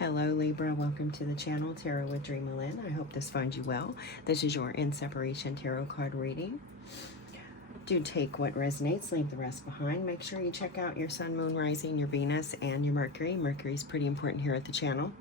Hello Libra, welcome to the channel Tarot with DreamaLynn. I hope this finds you well. This is your In Separation Tarot card reading. Do take what resonates, leave the rest behind. Make sure you check out your Sun, Moon, Rising, your Venus, and your Mercury. Mercury is pretty important here at the channel.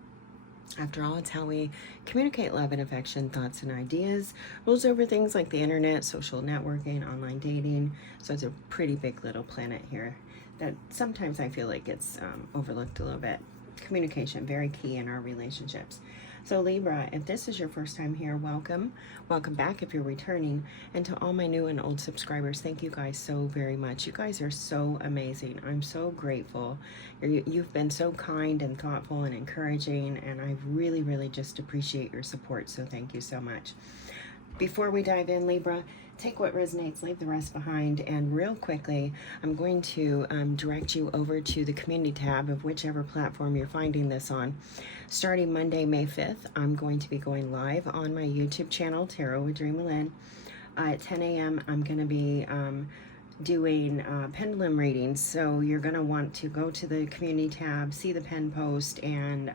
After all, it's how we communicate love and affection, thoughts and ideas. Rules over things like the internet, social networking, online dating. So it's a pretty big little planet here that sometimes I feel like gets overlooked a little bit. Communication, very key in our relationships. So Libra, if this is your first time here, welcome. Welcome back if you're returning. And to all my new and old subscribers, thank you guys so very much. You guys are so amazing. I'm so grateful. You've been so kind and thoughtful and encouraging, and I really, really just appreciate your support. So thank you so much. Before we dive in, Libra, take what resonates, leave the rest behind, and real quickly, I'm going to direct you over to the community tab of whichever platform you're finding this on. Starting Monday, May 5th, I'm going to be going live on my YouTube channel, Tarot with DreamaLynn. At 10 a.m., I'm going to be doing pendulum readings, so you're going to want to go to the community tab, see the pen post, and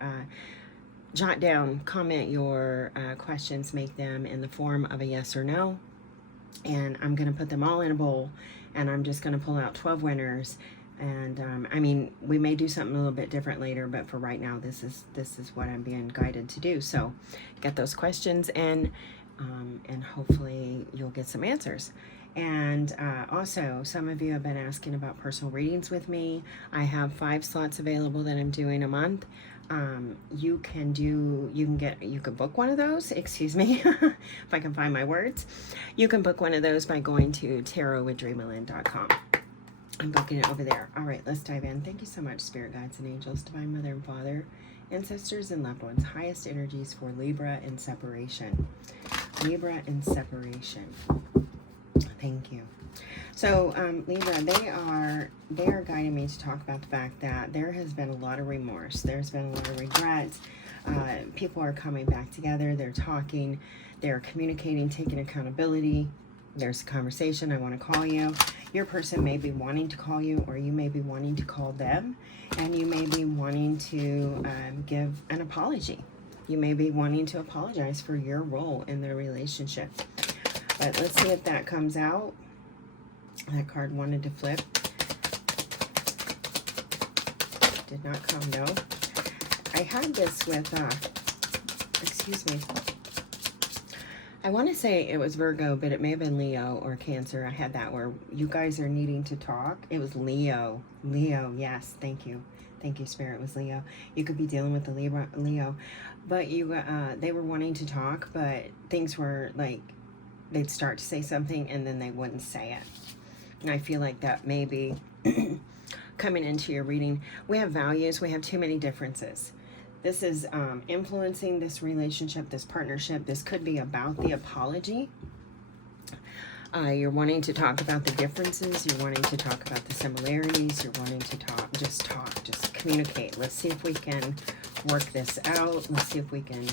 jot down, comment your questions, make them in the form of a yes or no. And I'm going to put them all in a bowl, and I'm just going to pull out 12 winners. And I mean, we may do something a little bit different later, but for right now, this is what I'm being guided to do. So get those questions in, and hopefully you'll get some answers. And also, some of you have been asking about personal readings with me. I have 5 slots available that I'm doing a month. You can book one of those, excuse me, if I can find my words. You can book one of those by going to tarotwithdreamalynn.com. I'm booking it over there. All right, let's dive in. Thank you so much, Spirit Guides and Angels, Divine Mother and Father, Ancestors and Loved Ones. Highest energies for Libra in separation. Libra in separation. Thank you. So Libra, they are guiding me to talk about the fact that there has been a lot of remorse. There's been a lot of regrets. People are coming back together. They're talking. They're communicating, taking accountability. There's a conversation. I want to call you. Your person may be wanting to call you, or you may be wanting to call them, and you may be wanting to give an apology. You may be wanting to apologize for your role in the relationship. But let's see if that comes out. That card wanted to flip. Did not come though. I had this with, excuse me. I want to say it was Virgo, but it may have been Leo or Cancer. I had that where you guys are needing to talk. It was Leo. Leo, yes, thank you. Thank you, Spirit. It was Leo. You could be dealing with the Leo. But they were wanting to talk, but things were like, they'd start to say something and then they wouldn't say it. And I feel like that may be coming into your reading. We have values. We have too many differences. This is influencing this relationship, this partnership. This could be about the apology. You're wanting to talk about the differences. You're wanting to talk about the similarities. You're wanting to just communicate. Let's see if we can work this out. Let's see if we can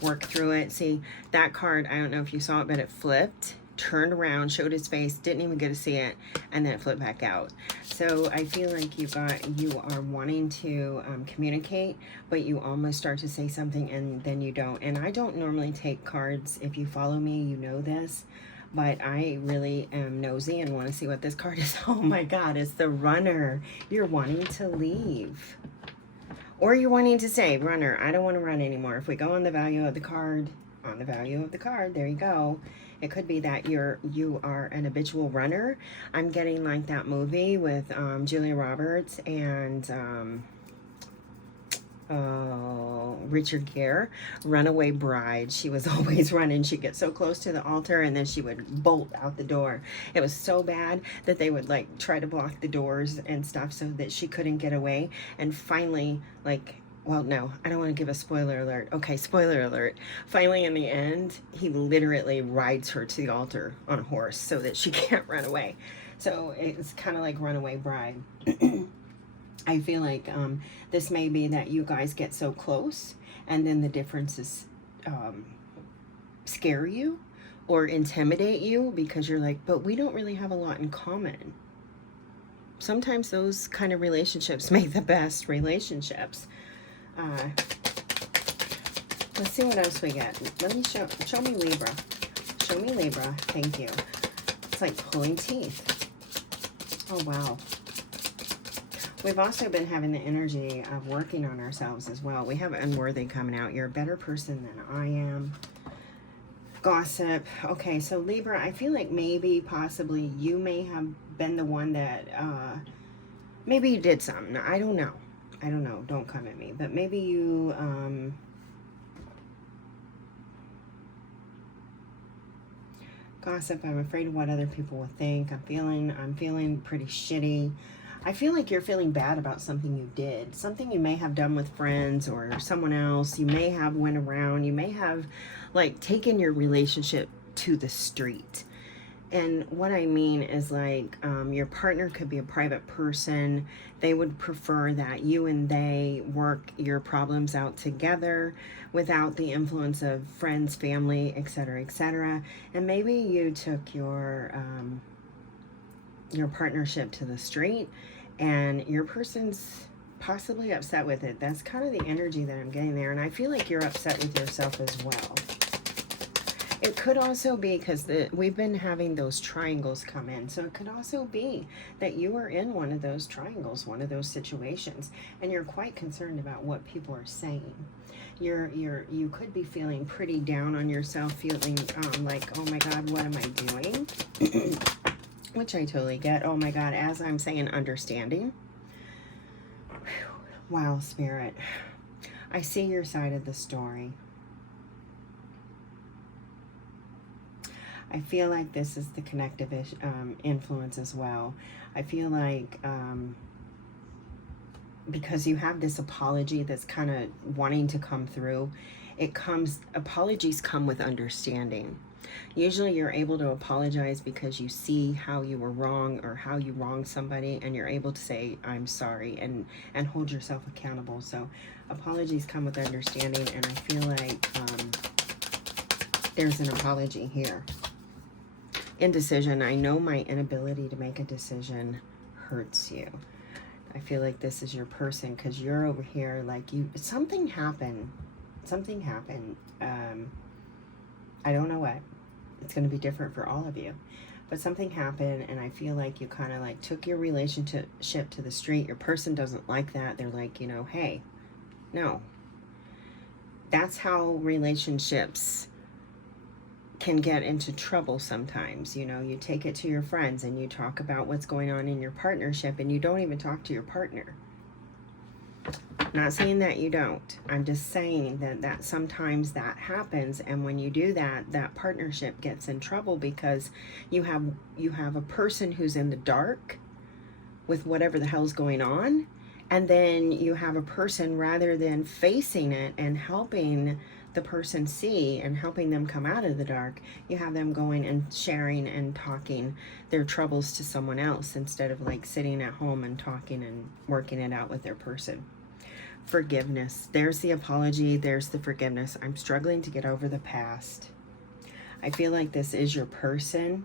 work through it. See, that card, I don't know if you saw it, but it flipped, turned around, showed his face, didn't even get to see it, and then it flipped back out. So I feel like you are wanting to communicate, but you almost start to say something and then you don't. And I don't normally take cards. If you follow me, you know this, but I really am nosy and want to see what this card is. Oh my God, it's the Runner. You're wanting to leave. Or you're wanting to say, Runner, I don't want to run anymore. If we go on the value of the card, there you go. It could be that you are an habitual runner. I'm getting like that movie with Julia Roberts and Richard Gere, Runaway Bride. She was always running. She'd get so close to the altar and then she would bolt out the door. It was so bad that they would like try to block the doors and stuff so that she couldn't get away. And finally, like, well, no, I don't want to give a spoiler alert. Okay, spoiler alert. Finally, in the end, he literally rides her to the altar on a horse so that she can't run away. So it's kind of like Runaway Bride. I feel like this may be that you guys get so close and then the differences scare you or intimidate you because you're like, but we don't really have a lot in common. Sometimes those kind of relationships make the best relationships. Let's see what else we get. Let me show me Libra. Show me Libra. Thank you. It's like pulling teeth. Oh, wow. We've also been having the energy of working on ourselves as well. We have unworthy coming out. You're a better person than I am. Gossip. Okay, so Libra, I feel like maybe, possibly, you may have been the one that, maybe you did something. I don't know. I don't know. Don't come at me. But maybe you, gossip. I'm afraid of what other people will think. I'm feeling pretty shitty. I feel like you're feeling bad about something you did. Something you may have done with friends or someone else. You may have went around. You may have, like, taken your relationship to the street. And what I mean is, like, your partner could be a private person. They would prefer that you and they work your problems out together without the influence of friends, family, etc., etc. And maybe you took your partnership to the street, and your person's possibly upset with it. That's kind of the energy that I'm getting there. And I feel like you're upset with yourself as well. It could also be because we've been having those triangles come in. So it could also be that you are in one of those triangles, one of those situations, and you're quite concerned about what people are saying. You could be feeling pretty down on yourself, feeling like, oh my God, what am I doing? Which I totally get. Oh my God, as I'm saying, understanding. Wow, Spirit. I see your side of the story. I feel like this is the connective influence as well. I feel like because you have this apology that's kind of wanting to come through, apologies come with understanding. Usually you're able to apologize because you see how you were wrong or how you wronged somebody, and you're able to say, I'm sorry, and hold yourself accountable. So apologies come with understanding, and I feel like there's an apology here. Indecision. I know my inability to make a decision hurts you. I feel like this is your person because you're over here like something happened. Something happened. I don't know what. It's going to be different for all of you. But something happened, and I feel like you kind of like took your relationship to the street. Your person doesn't like that. They're like, hey, no. That's how relationships can get into trouble sometimes. You take it to your friends and you talk about what's going on in your partnership, and you don't even talk to your partner. Not saying that you don't. I'm just saying that sometimes that happens, and when you do that, that partnership gets in trouble because you have a person who's in the dark with whatever the hell's going on, and then you have a person, rather than facing it and helping the person see and helping them come out of the dark, you have them going and sharing and talking their troubles to someone else instead of like sitting at home and talking and working it out with their person. Forgiveness. There's the apology. There's the forgiveness. I'm struggling to get over the past. I feel like this is your person.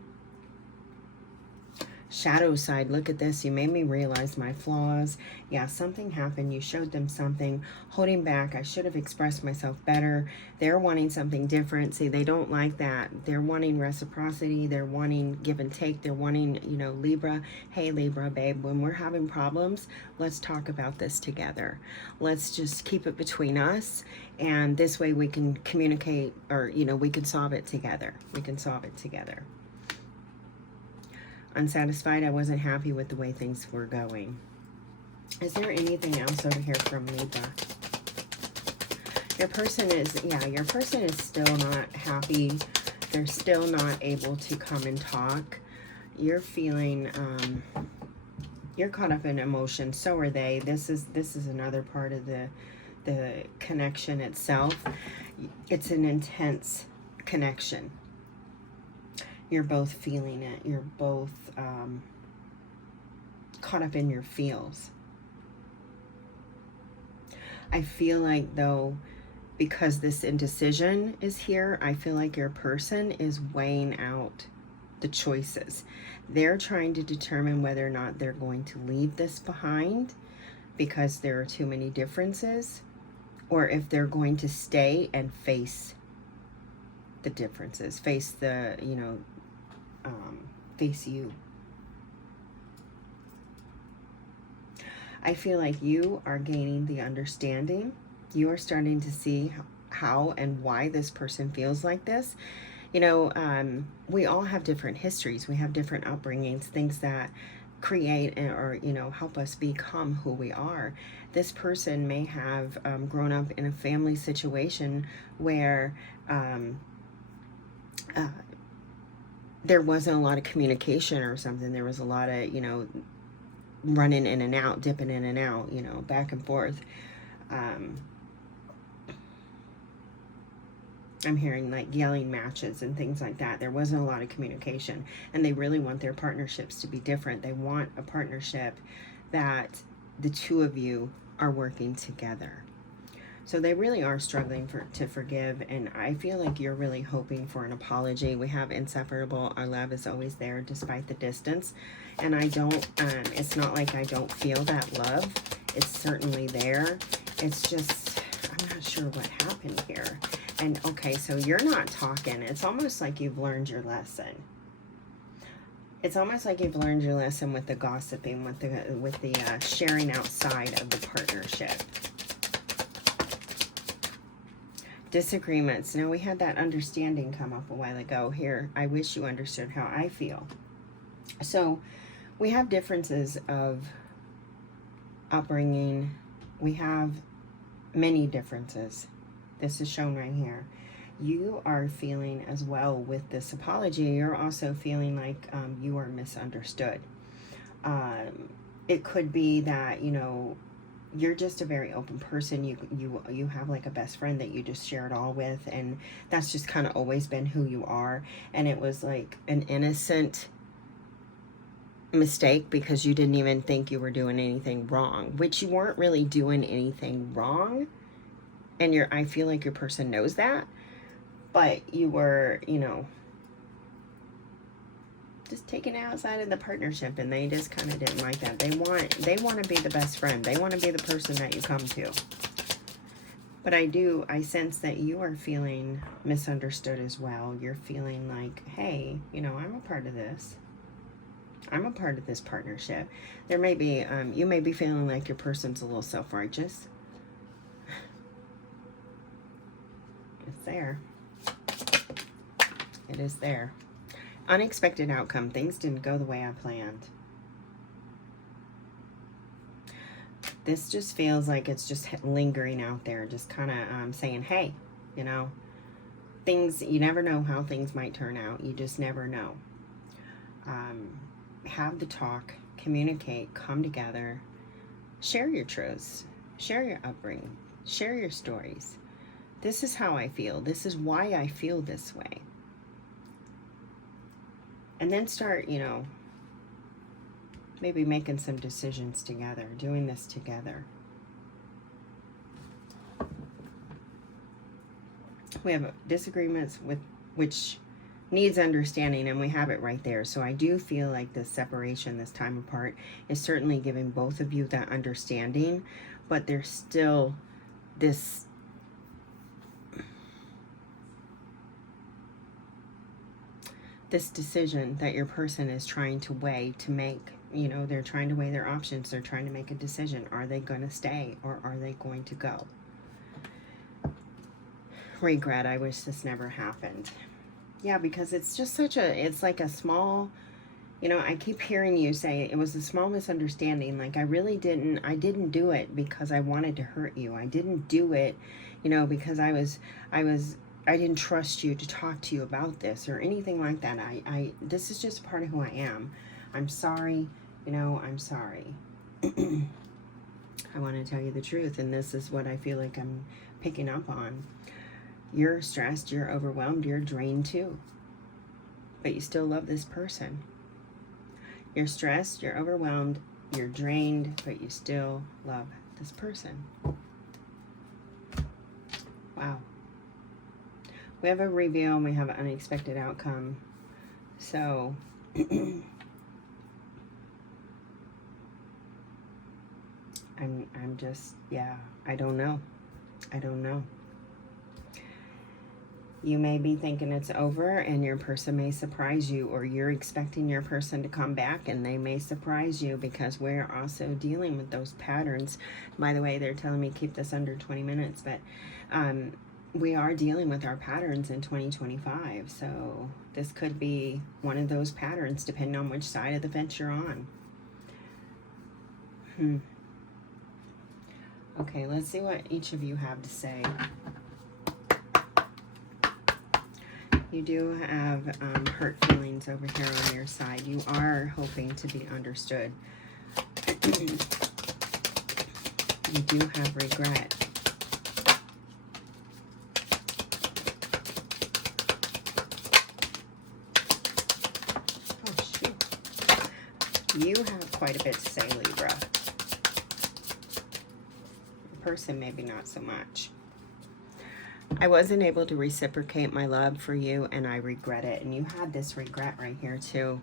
Shadow side, look at this. You made me realize my flaws. Yeah, something happened. You showed them something. Holding back. I should have expressed myself better. They're wanting something different. See, they don't like that. They're wanting reciprocity. They're wanting give and take. They're wanting, Libra. Hey, Libra, babe, when we're having problems, let's talk about this together. Let's just keep it between us. And this way we can communicate, or, we can solve it together. We can solve it together. Unsatisfied. I wasn't happy with the way things were going. Is there anything else over here from Libra? Your person is still not happy. They're still not able to come and talk. You're feeling, you're caught up in emotion. So are they. This is another part of the connection itself. It's an intense connection. You're both feeling it. You're both caught up in your feels. I feel like, though, because this indecision is here, I feel like your person is weighing out the choices. They're trying to determine whether or not they're going to leave this behind because there are too many differences, or if they're going to stay and face the differences, face the, you know, face you. I feel like you are gaining the understanding. You are starting to see how and why this person feels like this. You know, we all have different histories. We have different upbringings, things that create or, you know, help us become who we are. This person may have grown up in a family situation where there wasn't a lot of communication or something. There was a lot of, you know, running in and out, dipping in and out, you know, back and forth. I'm hearing like yelling matches and things like that. There wasn't a lot of communication, and they really want their partnerships to be different. They want a partnership that the two of you are working together. So they really are struggling to forgive, and I feel like you're really hoping for an apology. We have inseparable. Our love is always there despite the distance, and I don't, it's not like I don't feel that love. It's certainly there. It's just, I'm not sure what happened here. And okay, so you're not talking. It's almost like you've learned your lesson. It's almost like you've learned your lesson with the gossiping, with the sharing outside of the partnership. Disagreements. Now, we had that understanding come up a while ago. Here, I wish you understood how I feel. So we have differences of upbringing. We have many differences. This is shown right here. You are feeling as well with this apology. You're also feeling like you are misunderstood. It could be that, you know, you're just a very open person. You have like a best friend that you just share it all with, and that's just kind of always been who you are. And it was like an innocent mistake because you didn't even think you were doing anything wrong, which you weren't really doing anything wrong. And I feel like your person knows that, but you were, you know, just taken outside of the partnership, and they just kind of didn't like that. They want to be the best friend. They want to be the person that you come to. But I sense that you are feeling misunderstood as well. You're feeling like, hey, you know, I'm a part of this. I'm a part of this partnership. There may be, you may be feeling like your person's a little self-righteous. It's there. It is there. Unexpected outcome. Things didn't go the way I planned. This just feels like it's just lingering out there, just kind of saying, hey, you know, things, you never know how things might turn out. You just never know. Have the talk, communicate, come together, share your truths, share your upbringing, share your stories. This is how I feel. This is why I feel this way. And then start, you know, maybe making some decisions together, doing this together. We have disagreements with which needs understanding, and we have it right there. So I do feel like this separation, this time apart, is certainly giving both of you that understanding, but there's still this decision that your person is trying to weigh, to make, you know, they're trying to weigh their options. They're trying to make a decision. Are they going to stay or are they going to go? Regret. I wish this never happened. Yeah, because it's just such a, it's like a small, you know, I keep hearing you say it was a small misunderstanding. Like I didn't do it because I wanted to hurt you. I didn't do it, you know, because I didn't trust you to talk to you about this or anything like that. This is just part of who I am. I'm sorry, you know, I'm sorry. I want to tell you the truth, and this is what I feel like I'm picking up on. You're stressed, you're overwhelmed, you're drained too. But you still love this person. You're stressed, you're overwhelmed, you're drained, but you still love this person. Wow. We have a reveal and we have an unexpected outcome. So I'm just, yeah, I don't know. I don't know. You may be thinking it's over and your person may surprise you, or you're expecting your person to come back and they may surprise you, because we're also dealing with those patterns. By the way, they're telling me keep this under 20 minutes, but we are dealing with our patterns in 2025. So this could be one of those patterns depending on which side of the fence you're on. Okay, let's see what each of you have to say. You do have hurt feelings over here on your side. You are hoping to be understood. You do have regret. Oh, shoot. You have quite a bit to say, Libra. The person maybe not so much. I wasn't able to reciprocate my love for you, and I regret it. And you had this regret right here too.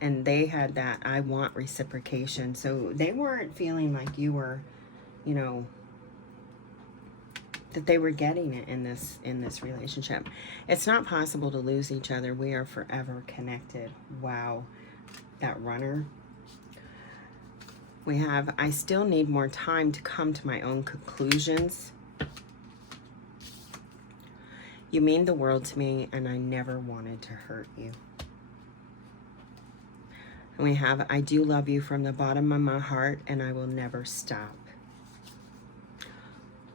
And they had that I want reciprocation. So they weren't feeling like you were, you know, that they were getting it in this relationship. It's not possible to lose each other. We are forever connected. Wow. That runner. We have, I still need more time to come to my own conclusions. You mean the world to me, and I never wanted to hurt you. And we have, I do love you from the bottom of my heart, and I will never stop.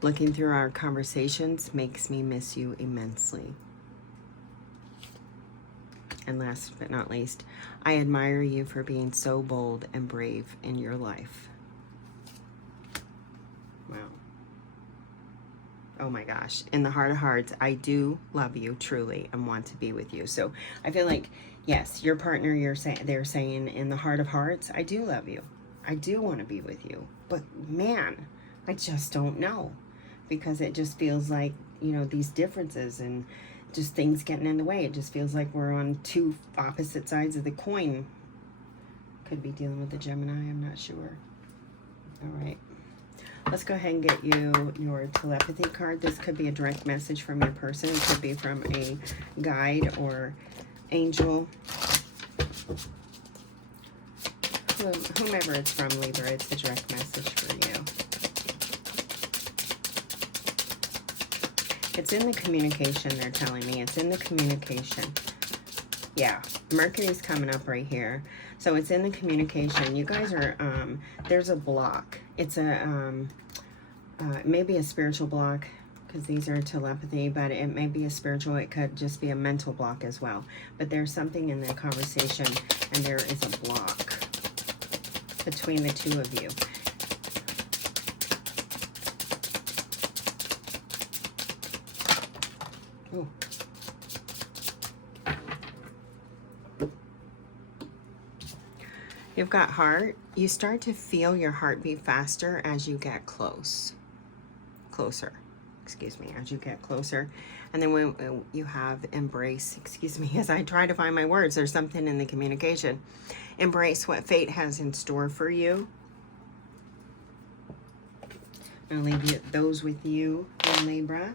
Looking through our conversations makes me miss you immensely. And last but not least, I admire you for being so bold and brave in your life. Wow. Oh my gosh. In the heart of hearts, I do love you truly and want to be with you. So I feel like, yes, your partner, they're saying in the heart of hearts, I do love you. I do want to be with you. But man, I just don't know. Because it just feels like, you know, these differences and just things getting in the way. It just feels like we're on two opposite sides of the coin. Could be dealing with the Gemini, I'm not sure. All right. Let's go ahead and get you your telepathy card. This could be a direct message from your person. It could be from a guide or angel. Whomever it's from, Libra, it's a direct message for you. It's in the communication, they're telling me. It's in the communication. Yeah, Mercury's coming up right here. So it's in the communication. You guys are, there's a block. It's a, maybe a spiritual block, because these are telepathy, but it may be a spiritual, it could just be a mental block as well. But there's something in the conversation, and there is a block between the two of you. Ooh. You've got heart. You start to feel your heartbeat faster as you get closer, as you get closer. And then when you have embrace, as I try to find my words, there's something in the communication. Embrace what fate has in store for you. I'll leave those with you in Libra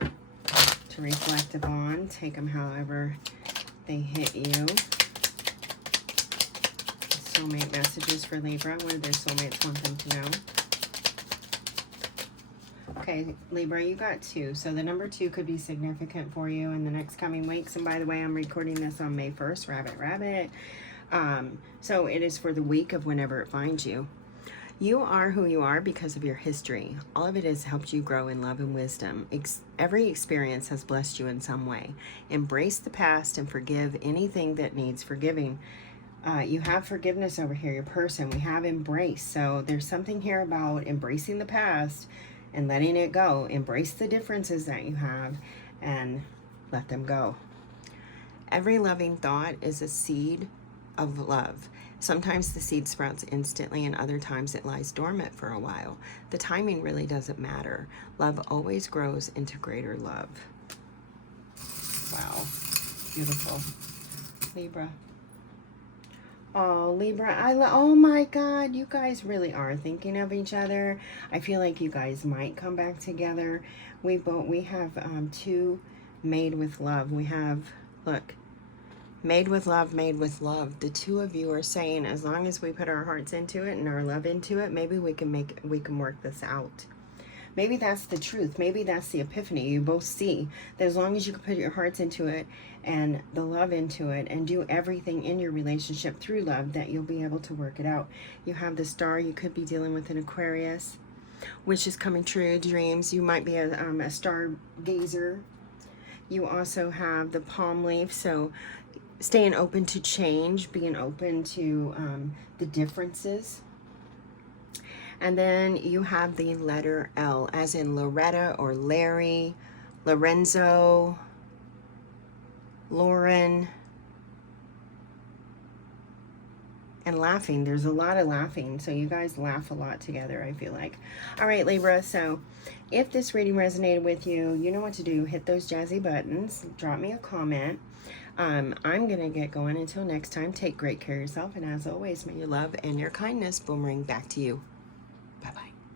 to reflect upon. Take them however they hit you. Soulmate messages for Libra. What do their soulmates want them to know? Okay, Libra, you got 2. So the number 2 could be significant for you in the next coming weeks. And by the way, I'm recording this on May 1st. Rabbit. So it is for the week of whenever it finds you. You are who you are because of your history. All of it has helped you grow in love and wisdom. Every experience has blessed you in some way. Embrace the past and forgive anything that needs forgiving. You have forgiveness over here, your person. We have embrace. So there's something here about embracing the past and letting it go. Embrace the differences that you have and let them go. Every loving thought is a seed of love. Sometimes the seed sprouts instantly, and other times it lies dormant for a while. The timing really doesn't matter. Love always grows into greater love. Wow. Beautiful. Libra. Oh, Libra, oh my God, you guys really are thinking of each other. I feel like you guys might come back together. We have two made with love. We have, look, made with love, made with love. The two of you are saying, as long as we put our hearts into it and our love into it, maybe we can work this out. Maybe that's the truth. Maybe that's the epiphany. You both see that as long as you can put your hearts into it and the love into it and do everything in your relationship through love, that you'll be able to work it out. You have the star. You could be dealing with an Aquarius, which is coming true, dreams. You might be a stargazer. You also have the palm leaf, so staying open to change, being open to the differences. And then you have the letter L, as in Loretta or Larry, Lorenzo, Lauren, and laughing. There's a lot of laughing, so you guys laugh a lot together, I feel like. All right, Libra, so if this reading resonated with you, you know what to do. Hit those jazzy buttons. Drop me a comment. I'm going to get going. Until next time, take great care of yourself, and as always, may your love and your kindness boomerang back to you.